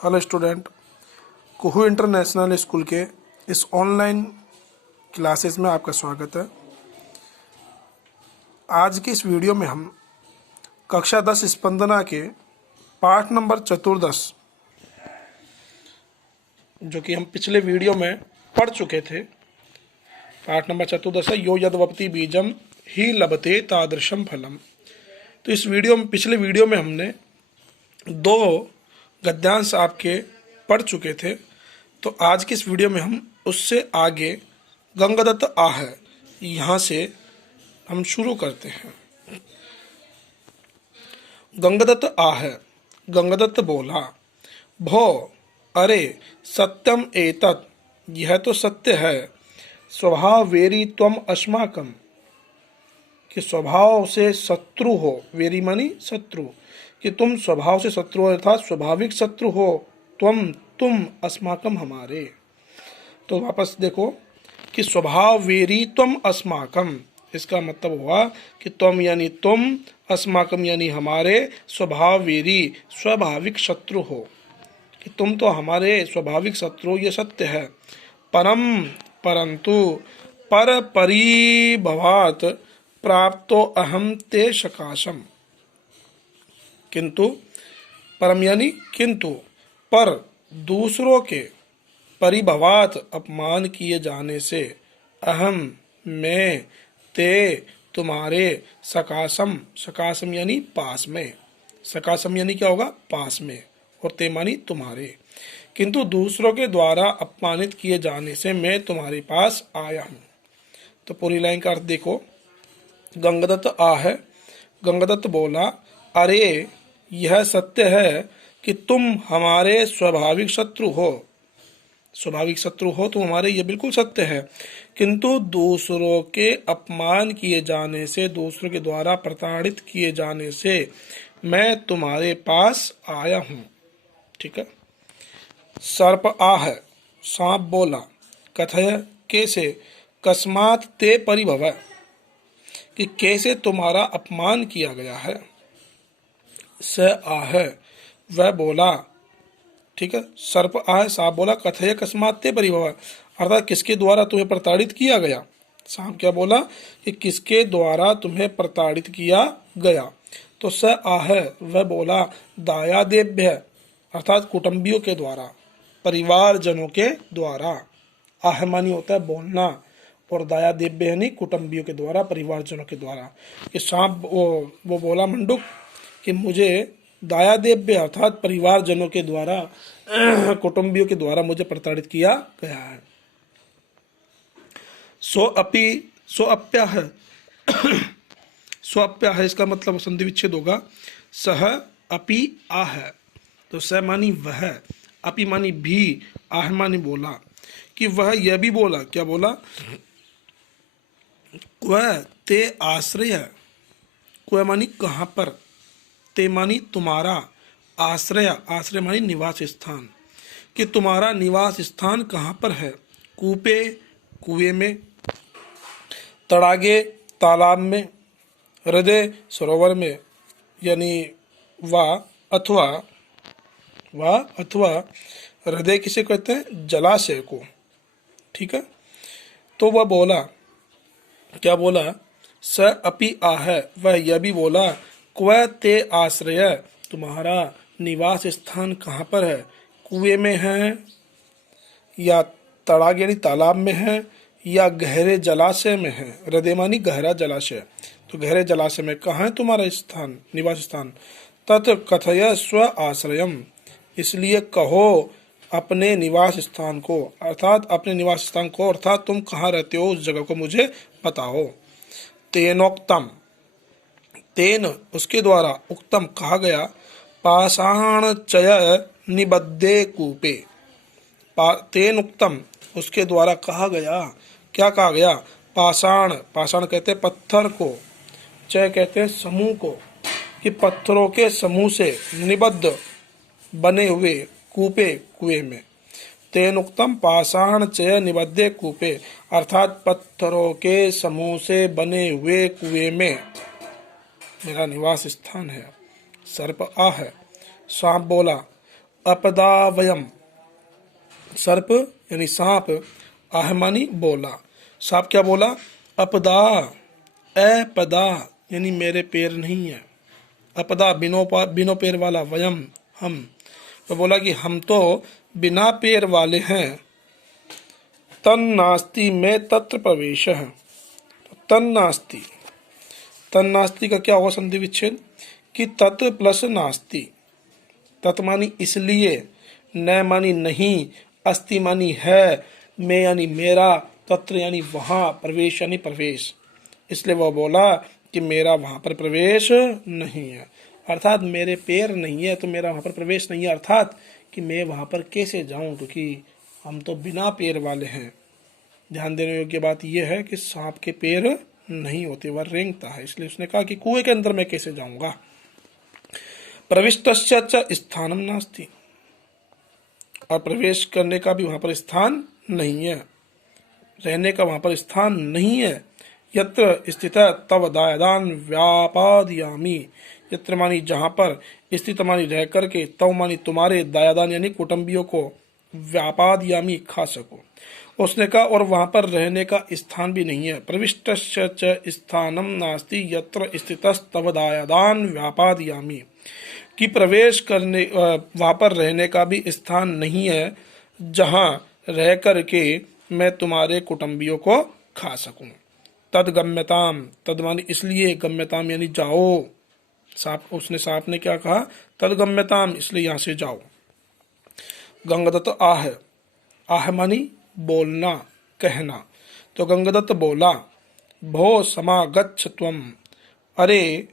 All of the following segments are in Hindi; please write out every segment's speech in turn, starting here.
हेलो स्टूडेंट, कुहू इंटरनेशनल स्कूल के इस ऑनलाइन क्लासेस में आपका स्वागत है। आज की इस वीडियो में हम कक्षा 10 स्पंदना के पाठ नंबर 14 जो कि हम पिछले वीडियो में पढ़ चुके थे। पाठ नंबर 14 है यो यद्वपति बीजम ही लभते तादृशम फलम। तो इस वीडियो में पिछले वीडियो में हमने 2 गद्यांश आपके पढ़ चुके थे। तो आज की इस वीडियो में हम उससे आगे गंगदत्त आह यहाँ से हम शुरू करते हैं। गंगदत्त आह। गंगदत्त बोला, भो अरे सत्यम एतत्, यह तो सत्य है। स्वभाव वेरी त्वम अस्माकम, कि स्वभाव से शत्रु हो। वेरी मानी शत्रु, कि तुम स्वभाव से शत्रु हो अर्थात स्वाभाविक शत्रु हो। तुम अस्माकम हमारे। तो वापस देखो कि स्वभाव वेरी तुम अस्माकम, इसका मतलब हुआ कि तुम यानी तुम, अस्माकम यानी हमारे, स्वभाव वेरी स्वाभाविक शत्रु हो, कि तुम तो हमारे स्वाभाविक शत्रु। ये सत्य है। परम परंतु पर परिभवात प्राप्तो अहम ते सकाशम, किंतु परम यानी किंतु, पर दूसरों के परिभवात अपमान किए जाने से, अहम मैं, ते तुम्हारे, सकाशम सकाशम यानी पास में, सकाशम यानी क्या होगा पास में, और ते मानी तुम्हारे, किंतु दूसरों के द्वारा अपमानित किए जाने से मैं तुम्हारे पास आया हूँ। तो पूरी लाइन का अर्थ देखो। गंगदत्त आह। गंगदत्त बोला, अरे यह सत्य है कि तुम हमारे स्वाभाविक शत्रु हो। स्वाभाविक शत्रु हो तुम हमारे, ये बिल्कुल सत्य है। किंतु दूसरों के अपमान किए जाने से, दूसरों के द्वारा प्रताड़ित किए जाने से मैं तुम्हारे पास आया हूँ। ठीक है। सर्प आह। सांप बोला, कथय कैसे, कस्मात ते परिभव, कि कैसे तुम्हारा अपमान किया गया है। स आह, वह बोला। ठीक है। सर्प आह, सांप बोला, कथय कस्मात ते परिभव, अर्थात किसके द्वारा तुम्हें प्रताड़ित किया गया। सांप क्या बोला कि किसके द्वारा तुम्हें प्रताड़ित किया गया। तो स आह, वह बोला, दायादेभ्य अर्थात कुटुंबियों के द्वारा, परिवारजनों के द्वारा। आह मानी होता है बोलना, और दाया देव्य यानी कुटुंबियों के द्वारा, परिवारजनों के द्वारा। कि सांप वो बोला मंडूक कि मुझे दाया देव्य अर्थात परिवारजनों के द्वारा, कुटुंबियों के द्वारा मुझे प्रताड़ित किया गया है। सो अप्याह। सो अप्याह, इसका मतलब संधि विच्छेद होगा। सह अपि आह। तो स मानी वह, अपि मानी भी, आह मानी बोला, कि वह यह भी बोला। क्या बोला। क्व ते आश्रय, क्व मानी कहाँ पर, ते मानी तुम्हारा, आश्रय आश्रय मानी निवास स्थान, कि तुम्हारा निवास स्थान कहाँ पर है। कूपे कुएं में, तड़ागे तालाब में, हृदय सरोवर में, यानी अथवा हृदय किसे कहते हैं, जलाशय को। ठीक है। तो वह बोला, क्या बोला, स अपि आह, वह यह भी बोला, क्व ते आश्रय, तुम्हारा निवास स्थान कहाँ पर है। कुएं में है, या तड़ाग यानी तालाब में है, या गहरे जलाशय में है। हृदय मानी गहरा जलाशय, तो गहरे जलाशय में कहाँ है तुम्हारा स्थान, निवास स्थान। तत् कथय स्व आश्रयम, इसलिए कहो अपने निवास स्थान को, अर्थात अपने निवास स्थान को, अर्थात तुम कहाँ रहते हो उस जगह को मुझे बताओ। तेनोक्तम, तेन उसके द्वारा, उक्तम कहा गया, पाषाण चय निबद्धे कूपे। तेन उक्तम उसके द्वारा कहा गया, क्या कहा गया, पाषाण, पाषाण कहते हैं पत्थर को, चय कहते हैं समूह को, कि पत्थरों के समूह से, निबद्ध बने हुए, कूपे कुएं में। तेन उक्तम पाषाण चय निबद्धे कूपे, अर्थात पत्थरों के समूह से बने हुए कुएं में मेरा निवास स्थान है। सर्प आह। सांप बोला, अपदावयम, सर्प यानी सांप, आह मानी बोला। सांप क्या बोला? अपदा, अपदा यानी मेरे पैर नहीं है। अपदा बिनो पैर वाला, वयम हम। तो बोला कि हम तो बिना पैर वाले हैं। तन नास्ति में तत्र प्रवेश है। तन नास्ति, तन नास्ति का क्या होगा संधि विच्छेद? कि तत् प्लस नास्ति। तत् मानी इसलिए, न मानी नहीं, अस्ति मानी है, मैं यानी मेरा, तत्र यानी वहाँ, प्रवेश यानी प्रवेश। इसलिए वह बोला कि मेरा वहाँ पर प्रवेश नहीं है, अर्थात मेरे पैर नहीं है तो मेरा वहाँ पर प्रवेश नहीं है, अर्थात कि मैं वहाँ पर कैसे जाऊँ, क्योंकि हम तो बिना पैर वाले हैं। ध्यान देने योग्य बात यह है कि सांप के पैर नहीं होते, वह रेंगता है, इसलिए उसने कहा कि कुएं के अंदर मैं कैसे जाऊंगा। प्रविष्टस्य च स्थानम नास्ति, और प्रवेश करने का भी वहां पर स्थान नहीं है, रहने का वहां पर स्थान नहीं है। यत्र स्थित तव दायदान व्यापादयामी, यत्र मानी जहां पर, स्थित मानी रह करके, तव मानी तुम्हारे, दायादान यानी कुटुंबियों को, व्यापादयामी खा सको। उसने कहा और वहां पर रहने का स्थान भी नहीं है। प्रविष्टस्य च स्थानम नास्ति यत्र स्थितस्तव दायादान व्यापादयामी, कि प्रवेश करने, वहां पर रहने का भी स्थान नहीं है जहां रह करके मैं तुम्हारे कुटुंबियों को खा सकूं। तद गम्यताम, तद मानी इसलिए, गम्यताम यानी जाओ। सांप ने क्या कहा? तद गम्यताम, इसलिए यहां से जाओ। गंगदत्त आह, आह मानी बोलना, कहना। तो गंगदत्त बोला, भो समागच्छ त्वम, अरे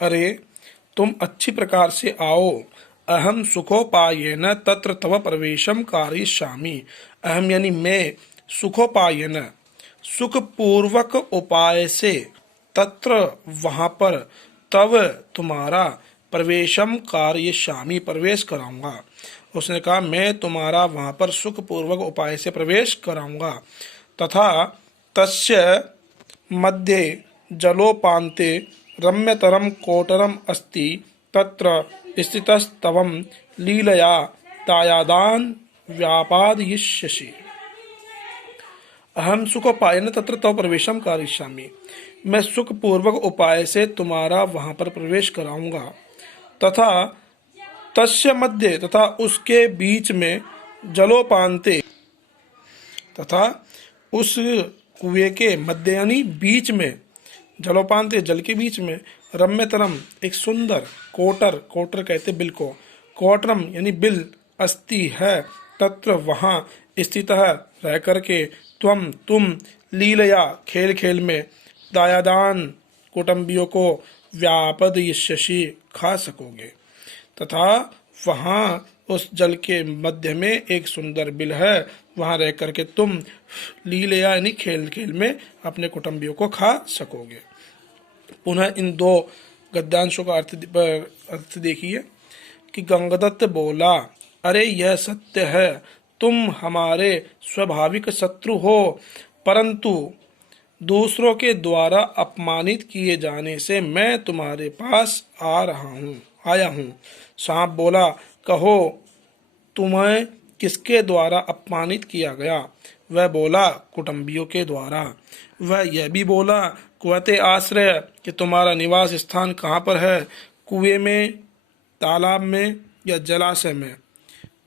अरे तुम अच्छी प्रकार से आओ। अहम सुखोपायेन तत्र तव प्रवेशम कारयिष्यामि, अहम यानी मैं, सुखोपायेन सुखपूर्वक उपाय से, तत्र वहां पर, तव तुम्हारा, प्रवेशम कारयिष्यामि प्रवेश कराऊंगा। उसने कहा मैं तुम्हारा वहां पर सुखपूर्वक उपाय से प्रवेश कराऊंगा। तथा तस्य मध्ये जलोपान्ते रम्यतरम कोटरम अस्ति तत्र स्थितस्तवम लीलया दायादान व्यापादयिष्यसि। अहम सुखोपायेन तत्र तव प्रवेशम कारयिष्यामि, मैं सुखपूर्वक उपाय से तुम्हारा वहां पर प्रवेश कराऊंगा। तथा तस्य मध्य, तथा उसके बीच में, जलोपान्ते, तथा उस कुएं के मध्य यानी बीच में, जलोपान्ते जल के बीच में, रम्यतरम एक सुंदर, कोटर, कोटर कहते बिल को, कोटरम यानी बिल, अस्ति है, तत्र वहां, स्थित रह करके, तुम लीलया खेल खेल में, दायादान कुटुंबियों को, व्यापदयिष्यसि खा सकोगे। तथा वहां उस जल के मध्य में एक सुंदर बिल है, वहां रह करके तुम लीलया यानी खेल खेल में अपने कुटुंबियों को खा सकोगे। पुनः इन दो गद्यांशों का अर्थ देखिए कि गंगदत्त बोला, अरे यह सत्य है, तुम हमारे स्वाभाविक शत्रु हो, परंतु दूसरों के द्वारा अपमानित किए जाने से मैं तुम्हारे पास आया हूँ। सांप बोला, कहो तुम्हें किसके द्वारा अपमानित किया गया? वह बोला, कुटुंबियों के द्वारा। वह यह भी बोला, कुवते आश्रय, कि तुम्हारा निवास स्थान कहाँ पर है? कुएं में, तालाब में या जलाशय में?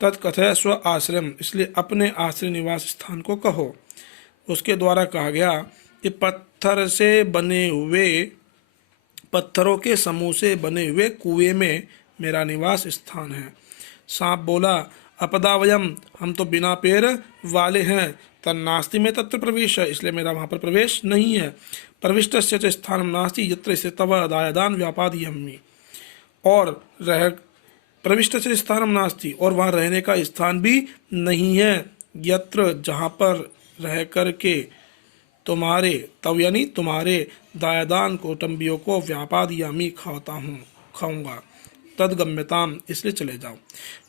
तत्कथय स्व आश्रम, इसलिए अपने आश्रय निवास स्थान को कहो। उसके द्वारा कहा गया कि पत्थरों के समूह से बने हुए कुएं में मेरा निवास स्थान है। सांप बोला, अपदावयम, हम तो बिना पैर वाले हैं, तन्नास्ति में तत्र प्रवेश है, इसलिए मेरा वहां पर प्रवेश नहीं है। प्रविष्टस्य च स्थानम नास्ति यत्र स्थितव दायादान व्यापादयामि, और रह प्रविष्टस्य स्थानम नास्ति, और वहां रहने का स्थान भी नहीं है, यत्र जहां पर रह करके तुम्हारे, तव यानी तुम्हारे, दायादान कुटुंबियों को व्यापादयामी खाऊंगा। तदगम्यताम, इसलिए चले जाओ।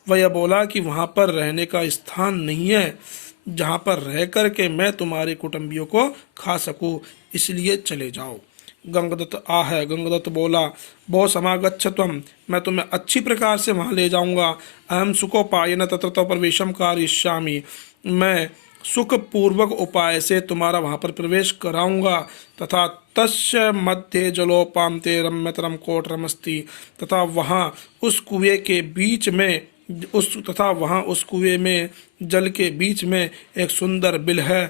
वह यह बोला कि वहां पर रहने का स्थान नहीं है जहां पर रह करके मैं तुम्हारे कुटुंबियों को खा सकूं, इसलिए चले जाओ। गंगदत्त आह, गंगदत्त बोला, भो समागच्छ त्वं, मैं तुम्हें अच्छी प्रकार से वहाँ ले जाऊंगा। अहम सुखोपायन तत्र प्रवेशम कारयिष्यामि, मैं सुख पूर्वक उपाय से तुम्हारा वहाँ पर प्रवेश कराऊंगा। तथा तस्य मध्य जलोपान्ते रम्यतरम कोटरमस्ति, तथा वहाँ उस कुएं के बीच में उस कुएं में जल के बीच में एक सुंदर बिल है।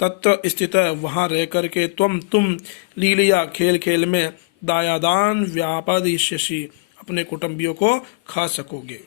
तत्र स्थित वहाँ रह करके तुम लीलिया खेल खेल में दायादान व्यापादिष्यसि, अपने कुटुंबियों को खा सकोगे।